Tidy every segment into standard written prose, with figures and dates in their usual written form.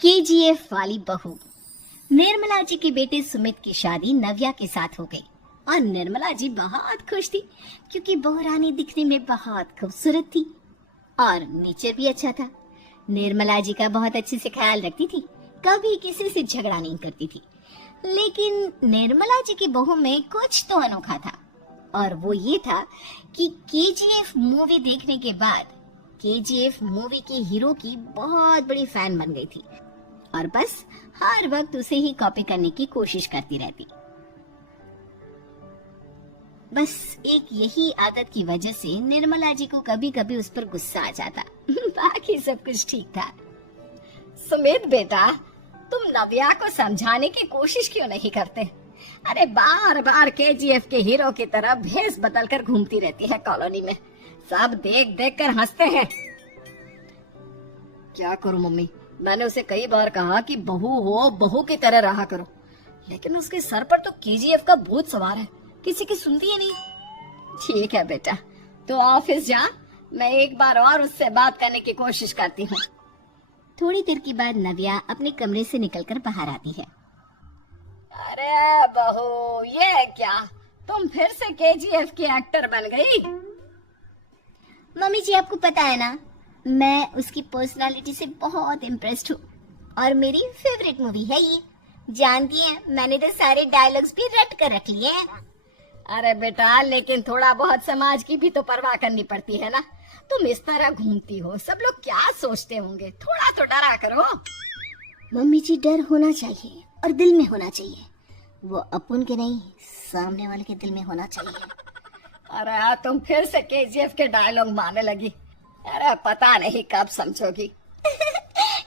KGF वाली बहू। निर्मला जी के बेटे सुमित की शादी नव्या के साथ हो गई और निर्मला जी बहुत खुश थी क्योंकि बहू रानी दिखने में बहुत खूबसूरत थी और नेचर भी अच्छा था। निर्मला जी का बहुत अच्छे से ख्याल रखती थी, कभी किसी से झगड़ा नहीं करती थी। लेकिन निर्मला जी की बहू में कुछ तो अनोखा था और वो ये था कि केजीएफ मूवी देखने के बाद केजीएफ मूवी के हीरो की बहुत बड़ी फैन बन गई थी और बस हर वक्त उसे ही कॉपी करने की कोशिश करती रहती। बस एक यही आदत की वजह से निर्मला जी को कभी कभी उस पर गुस्सा आ जाता। बाकी सब कुछ ठीक था। सुमित बेटा, तुम नव्या को समझाने की कोशिश क्यों नहीं करते? अरे बार बार केजीएफ के हीरो की तरह भेस बदल कर घूमती रहती है कॉलोनी में, सब देख देख कर हंसते हैं। क्या करूं मम्मी, मैंने उसे कई बार कहा कि बहू हो, बहू की तरह रहा करो, लेकिन उसके सर पर तो केजीएफ का भूत सवार है, किसी की सुनती ही नहीं। ठीक है बेटा, तो ऑफिस जा, मैं एक बार और उससे बात करने की कोशिश करती हूँ। थोड़ी देर के बाद नव्या अपने कमरे से निकलकर बाहर आती है। अरे बहू, ये क्या, तुम फिर से केजीएफ की एक्टर बन गई? मम्मी जी, आपको पता है ना, मैं उसकी पर्सनालिटी से बहुत इम्प्रेस्ड हूँ और मेरी फेवरेट मूवी है ये। जानती हैं, मैंने तो सारे डायलॉग्स भी रट कर रख लिए हैं। अरे बेटा, लेकिन थोड़ा बहुत समाज की भी तो परवाह करनी पड़ती है ना। तुम इस तरह घूमती हो, सब लोग क्या सोचते होंगे, थोड़ा तो डरा करो। मम्मी जी, डर होना चाहिए और दिल में होना चाहिए, वो अपन के नहीं, सामने वाले के दिल में होना चाहिए। अरे तुम फिर से केजीएफ के डायलॉग मारने लगी। अरे पता नहीं कब समझोगी।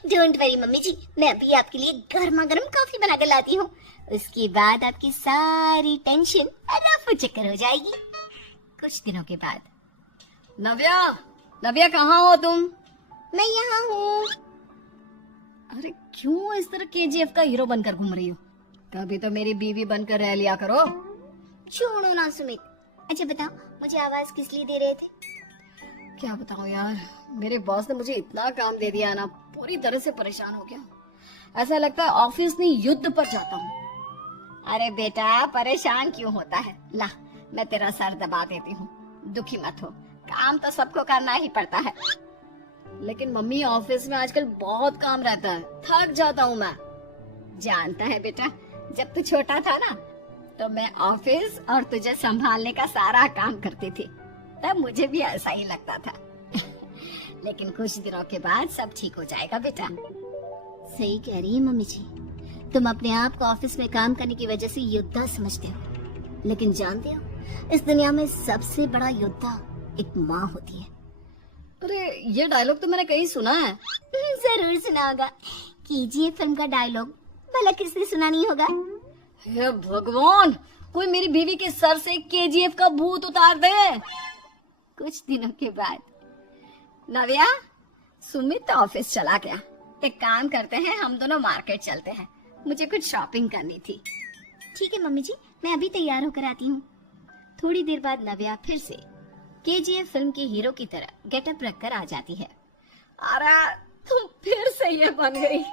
डोंट वरी मम्मी जी, मैं अभी आपके लिए गर्मा गर्म कॉफी बना कर लाती हूँ, उसके बाद आपकी सारी टेंशन रफू चक्कर हो जाएगी। कुछ दिनों के बाद। नव्या, नव्या कहाँ हो तुम? मैं यहाँ हूँ। अरे क्यों इस तरह केजीएफ का हीरो बनकर घूम रही हो? कभी तो मेरी बीवी बनकर रह लिया करो। छोड़ो ना सुमित। अच्छा बताओ, मुझे आवाज किस लिए दे रहे थे? क्या बताऊं यार, मेरे बॉस ने मुझे इतना काम दे दिया ना, पूरी तरह से परेशान हो गया। ऐसा लगता है ऑफिस नहीं युद्ध पर जाता हूँ। अरे बेटा, परेशान क्यों होता है? ला, मैं तेरा सर दबा देती हूँ, दुखी मत हो, काम तो सबको करना ही पड़ता है। लेकिन मम्मी, ऑफिस में आजकल बहुत काम रहता है, थक जाता हूँ मैं। जानता है बेटा, जब तू छोटा था ना, तो मैं ऑफिस और तुझे संभालने का सारा काम करती थी, तब मुझे भी ऐसा ही लगता था। लेकिन कुछ दिनों के बाद सब ठीक हो जाएगा बेटा। सही कह रही है मम्मी जी, तुम अपने आप को ऑफिस में काम करने की वजह से योद्धा समझते हो, लेकिन जानते हो, इस दुनिया में सबसे बड़ा योद्धा एक माँ होती है। अरे ये डायलॉग तो मैंने कहीं सुना है। जरूर सुना होगा, केजीएफ फिल्म का डायलॉग, भला किसने सुना नहीं होगा? हे भगवान, कोई मेरी बीवी के सर से केजीएफ का भूत उतार दे। कुछ दिनों के बाद। नव्या, सुमित ऑफिस चला गया, एक काम करते हैं, हम दोनों मार्केट चलते हैं, मुझे कुछ शॉपिंग करनी थी। ठीक है मम्मी जी, मैं अभी तैयार होकर आती हूँ। थोड़ी देर बाद नव्या फिर से केजीएफ फिल्म के हीरो की तरह गेटअप रखकर आ जाती है। अरे तुम फिर से ये बन गई।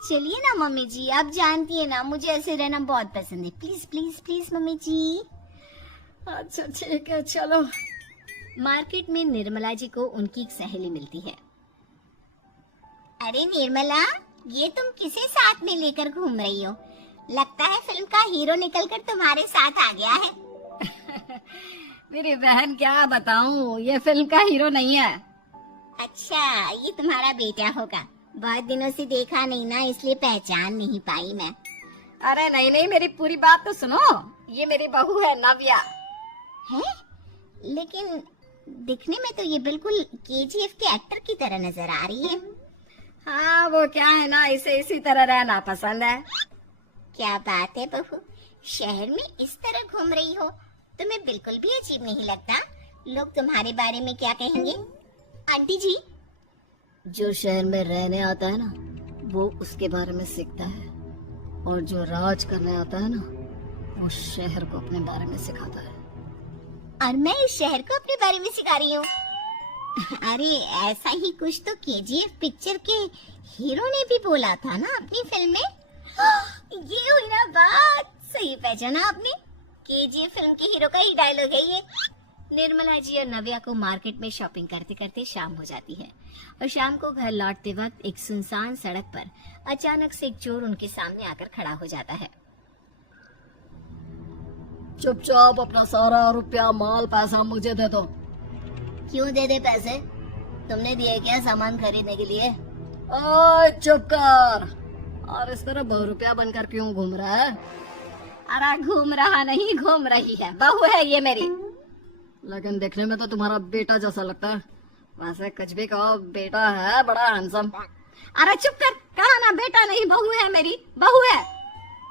चलिए ना मम्मी जी, आप जानती है ना, मुझे ऐसे रहना बहुत पसंद है। प्लीज प्लीज प्लीज मम्मी जी। अच्छा ठीक है, चलो। मार्केट में निर्मला जी को उनकी एक सहेली मिलती है। अरे निर्मला, ये तुम किसे साथ में लेकर घूम रही हो? लगता है फिल्म का हीरो निकलकर तुम्हारे साथ आ गया है। मेरी बहन, क्या बताऊं, ये फिल्म का हीरो नहीं है। अच्छा, ये तुम्हारा बेटा होगा, बहुत दिनों से देखा नहीं ना, इसलिए पहचान नहीं पाई मैं। अरे नहीं नहीं, मेरी पूरी बात तो सुनो, ये मेरी बहू है नव्या। है? लेकिन दिखने में तो ये बिल्कुल केजीएफ के एक्टर की तरह नजर आ रही है। हाँ, वो क्या है ना, इसे इसी तरह रहना पसंद है। क्या बात है बहू, शहर में इस तरह घूम रही हो, तुम्हें बिल्कुल भी अजीब नहीं लगता? लोग तुम्हारे बारे में क्या कहेंगे? आंटी जी, जो शहर में रहने आता है ना, वो उसके बारे में सीखता है, और जो राज करने आता है ना, वो शहर को अपने बारे में सिखाता है। और मैं इस शहर को अपने बारे में सिखा रही हूँ। अरे ऐसा ही कुछ तो केजीएफ पिक्चर के हीरो ने भी बोला था ना अपनी फिल्म में। ये हुई ना बात, सही पहचाना आपने। केजीएफ फिल्म के हीरो का ही डायलॉग है ये। निर्मला जी और नव्या को मार्केट में शॉपिंग करते करते शाम हो जाती है और शाम को घर लौटते वक्त एक सुनसान सड़क पर अचानक से एक चोर उनके सामने आकर खड़ा हो जाता है। चुपचाप अपना सारा रुपया माल पैसा मुझे दे दो। क्यों दे दे पैसे? तुमने दिए क्या सामान खरीदने के लिए? ओए चुप कर। और इस तरह ₹2 बनकर क्यों घूम रहा है? अरे घूम रहा नहीं, घूम रही है, बहू है ये मेरी। लेकिन देखने में तो तुम्हारा बेटा जैसा लगता है। वैसे कचबे का बेटा है, बड़ा हैंडसम। अरे चुप कर, कहा ना बेटा नहीं बहू है मेरी, बहू है।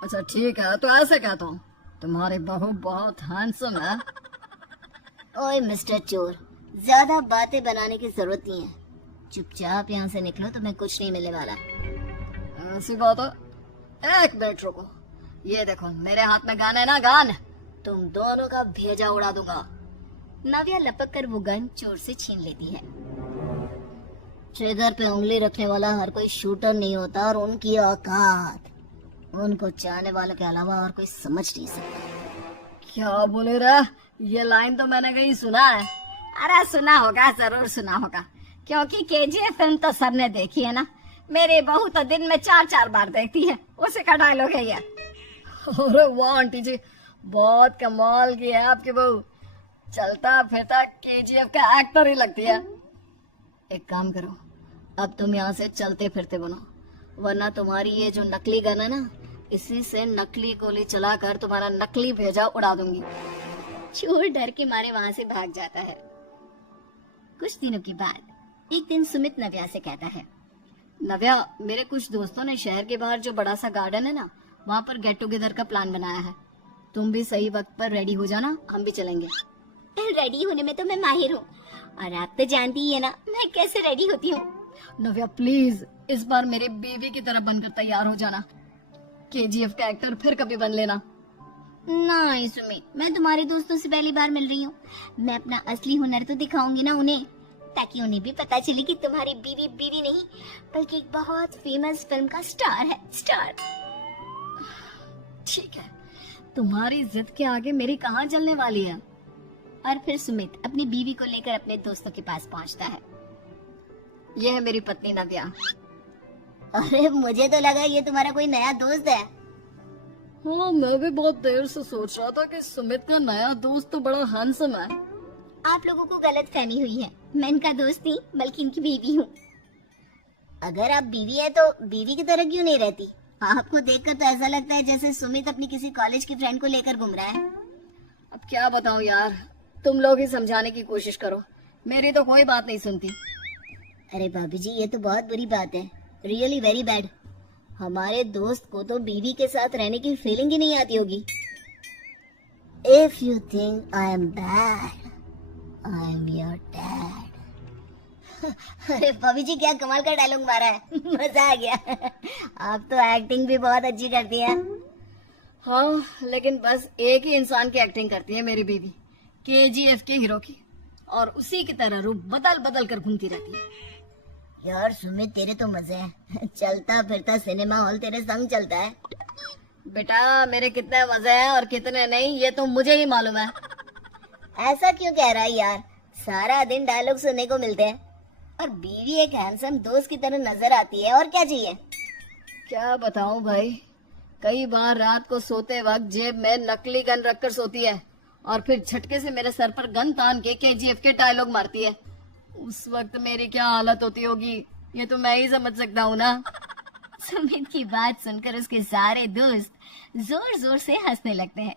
अच्छा ठीक है, तो ऐसे कहता हूँ, तुम्हारी बहू बहुत हैंडसम है। ओए मिस्टर चोर, ज्यादा बातें बनाने की जरूरत नहीं है। चुपचाप यहाँ से निकलो, तुम्हें कुछ नहीं मिलने वाला। ऐसी बात है। एक मिनट रुको, ये देखो मेरे हाथ में गन है ना, गन। तुम दोनों का भेजा उड़ा दूंगा। नव्या लपक कर वो गन चोर से छीन लेती है। ट्रिगर पे उंगली रखने वाला हर कोई शूटर नहीं होता, और उनकी औकात उनको चाहने वालों के अलावा और कोई समझ नहीं सकता। क्या बोले रे? ये लाइन तो मैंने कहीं सुना है। अरे सुना होगा, जरूर सुना होगा, क्योंकि केजीएफ फिल्म तो सबने देखी है ना। मेरी बहू तो दिन में 4-4 बार देखती है, उसी का डायलॉग है ये। अरे वाह आंटी जी, बहुत कमाल की है आपकी बहू। चलता फिरता केजीएफ का एक्टर ही लगती है। एक काम करो, अब तुम यहाँ से चलते फिरते बनो, वरना तुम्हारी ये जो नकली गन है ना, इसी से नकली गोली चलाकर तुम्हारा नकली भेजा उड़ा दूंगी। चोर डर के मारे वहाँ से भाग जाता है। कुछ दिनों के बाद एक दिन सुमित नव्या से कहता है, नव्या, मेरे कुछ दोस्तों ने शहर के बाहर जो बड़ा सा गार्डन है ना, वहाँ पर गेट टुगेदर का प्लान बनाया है। तुम भी सही वक्त पर रेडी हो जाना, हम भी चलेंगे। रेडी होने में तो मैं माहिर हूँ, और आप तो जानती ही है ना मैं कैसे रेडी होती हूँ। नव्या प्लीज, इस बार मेरी बीवी की तरह बनकर तैयार हो जाना। केजीएफ का एक्टर फिर कभी बन लेना। नहीं सुमित, मैं तुम्हारे दोस्तों से पहली बार मिल रही हूँ। मैं अपना असली हुनर तो दिखाऊंगी ना उन्हें, ताकि उन्हें भी पता चले कि तुम्हारी बीवी बीवी नहीं, बल्कि एक बहुत फेमस फिल्म का स्टार है, स्टार। ठीक है, तुम्हारी जिद के आगे मेरी कहाँ चलने वाली है। और फिर सुमित अपनी बीवी को लेकर अपने दोस्तों के पास पहुँचता है। यह है मेरी पत्नी नव्या। अरे मुझे तो लगा ये तुम्हारा कोई नया दोस्त है। हाँ, मैं भी बहुत देर से सोच रहा था कि सुमित का नया दोस्त तो बड़ा हैंडसम है। आप लोगों को गलत फहमी हुई है, मैं इनका दोस्त नहीं बल्कि इनकी बीवी हूँ। अगर आप बीवी है तो बीवी की तरह क्यों नहीं रहती? आपको देखकर तो ऐसा लगता है जैसे सुमित अपनी किसी कॉलेज की फ्रेंड को लेकर घूम रहा है। अब क्या बताऊं यार, तुम लोग ही समझाने की कोशिश करो, मेरी तो कोई बात नहीं सुनती। अरे भाभी जी, ये तो बहुत बुरी बात है, रियली वेरी बैड। हमारे दोस्त को तो बीवी के साथ रहने की फीलिंग ही नहीं आती होगी। If you think I am bad, I am your dad. अरे भाभी जी, क्या कमाल का डायलॉग मारा है, मजा आ गया। आप तो एक्टिंग भी बहुत अच्छी करती है। हाँ, लेकिन बस एक ही इंसान की एक्टिंग करती है मेरी बीवी, केजीएफ के हीरो की, और उसी की तरह रूप बदल बदल कर घूमती रहती है। यार सुमित, तेरे तो मजे हैं, चलता फिरता सिनेमा हॉल तेरे संग चलता है। बेटा, मेरे कितने मजे हैं और कितने नहीं, ये तो मुझे ही मालूम है। ऐसा क्यों कह रहा है यार, सारा दिन डायलॉग सुनने को मिलते हैं, और बीवी एक हैंडसम दोस्त की तरह नजर आती है, और क्या चाहिए। क्या बताऊं भाई, कई बार रात को सोते वक्त जेब में नकली गन रखकर सोती है, और फिर झटके से मेरे सर पर गन तान के केजीएफ के डायलॉग मारती है। उस वक्त मेरी क्या हालत होती होगी, ये तो मैं ही समझ सकता हूँ ना। सुमित की बात सुनकर उसके सारे दोस्त जोर जोर से हंसने लगते हैं।